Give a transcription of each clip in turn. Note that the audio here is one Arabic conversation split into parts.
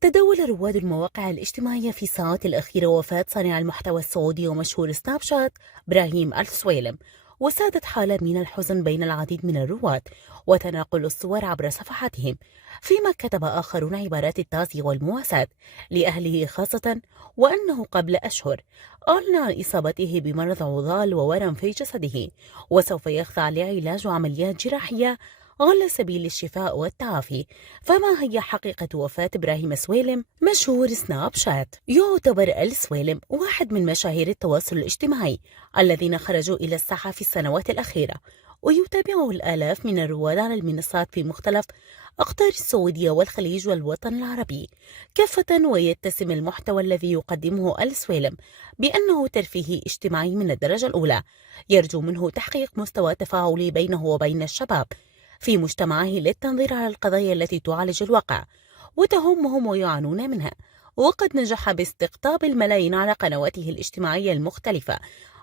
تداول رواد المواقع الاجتماعية في الساعات الأخيرة وفاة صانع المحتوى السعودي ومشهور سناب شات إبراهيم السويلم، وسادت حالة من الحزن بين العديد من الرواد وتناقل الصور عبر صفحاتهم، فيما كتب آخرون عبارات التعزية والمواساة لأهله خاصة، وأنه قبل أشهر أعلن عن إصابته بمرض عضال وورم في جسده، وسوف يخضع لعلاج وعمليات جراحية على سبيل الشفاء والتعافي. فما هي حقيقة وفاة إبراهيم سويلم مشهور سناب شات؟ يعتبر السويلم واحد من مشاهير التواصل الاجتماعي الذين خرجوا إلى الساحة في السنوات الأخيرة، ويتابعه الآلاف من الرواد على المنصات في مختلف أقطار السعودية والخليج والوطن العربي كافة. ويتسم المحتوى الذي يقدمه السويلم بأنه ترفيهي اجتماعي من الدرجة الأولى، يرجو منه تحقيق مستوى تفاعلي بينه وبين الشباب في مجتمعه للتنظير على القضايا التي تعالج الواقع وتهمهم ويعانون منها. وقد نجح باستقطاب الملايين على قنواته الاجتماعية المختلفة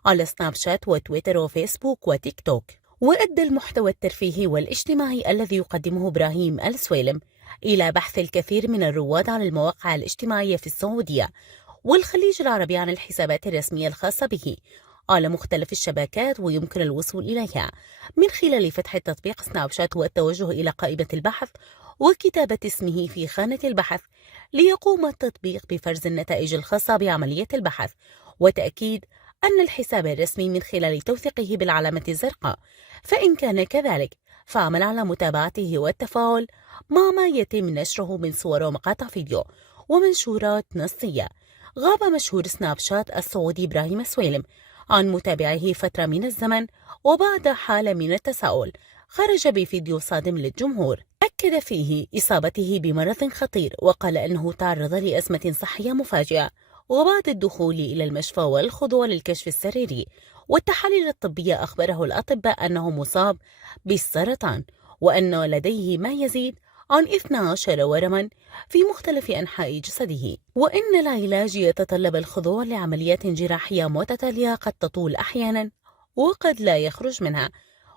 على سناب شات وتويتر وفيسبوك وتيك توك. وأدى المحتوى الترفيهي والاجتماعي الذي يقدمه إبراهيم السويلم إلى بحث الكثير من الرواد على المواقع الاجتماعية في السعودية والخليج العربي عن الحسابات الرسمية الخاصة به على مختلف الشبكات، ويمكن الوصول إليها من خلال فتح تطبيق سناب شات والتوجه إلى قائمة البحث وكتابة اسمه في خانة البحث ليقوم التطبيق بفرز النتائج الخاصة بعملية البحث وتأكيد أن الحساب الرسمي من خلال توثيقه بالعلامة الزرقاء، فإن كان كذلك فعمل على متابعته والتفاعل مع ما يتم نشره من صور ومقاطع فيديو ومنشورات نصية. غاب مشهور سناب شات السعودي إبراهيم سويلم عن متابعيه فترة من الزمن، وبعد حالة من التساؤل خرج بفيديو صادم للجمهور أكد فيه إصابته بمرض خطير، وقال أنه تعرض لأزمة صحية مفاجئة، وبعد الدخول إلى المشفى والخضوع للكشف السريري والتحاليل الطبية أخبره الأطباء أنه مصاب بالسرطان، وأن لديه ما يزيد عن 12 ورما في مختلف أنحاء جسده، وإن العلاج يتطلب الخضوع لعمليات جراحية متتالية قد تطول أحيانا وقد لا يخرج منها.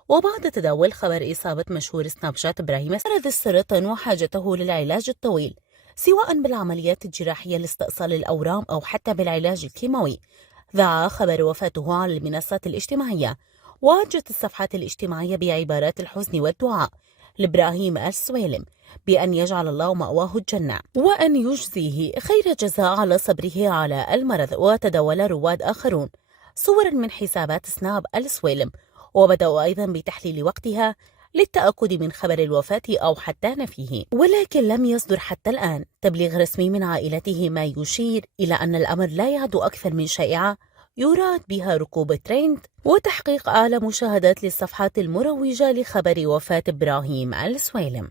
وبعد تداول خبر إصابة مشهور سناب شات إبراهيم مرض السرطان وحاجته للعلاج الطويل سواء بالعمليات الجراحية لاستئصال الأورام أو حتى بالعلاج الكيماوي، ذاع خبر وفاته على المنصات الاجتماعية، وعجت الصفحات الاجتماعية بعبارات الحزن والدعاء لإبراهيم السويلم بأن يجعل الله مأواه الجنة وأن يجزيه خير جزاء على صبره على المرض. وتداول رواد آخرون صورا من حسابات سناب السويلم، وبدأوا أيضا بتحليل وقتها للتأكد من خبر الوفاة أو حتى نفيه، ولكن لم يصدر حتى الآن تبليغ رسمي من عائلته، ما يشير إلى أن الأمر لا يعد أكثر من شائعة يراد بها ركوب ترند وتحقيق أعلى مشاهدات للصفحات المروجة لخبر وفاة إبراهيم السويلم.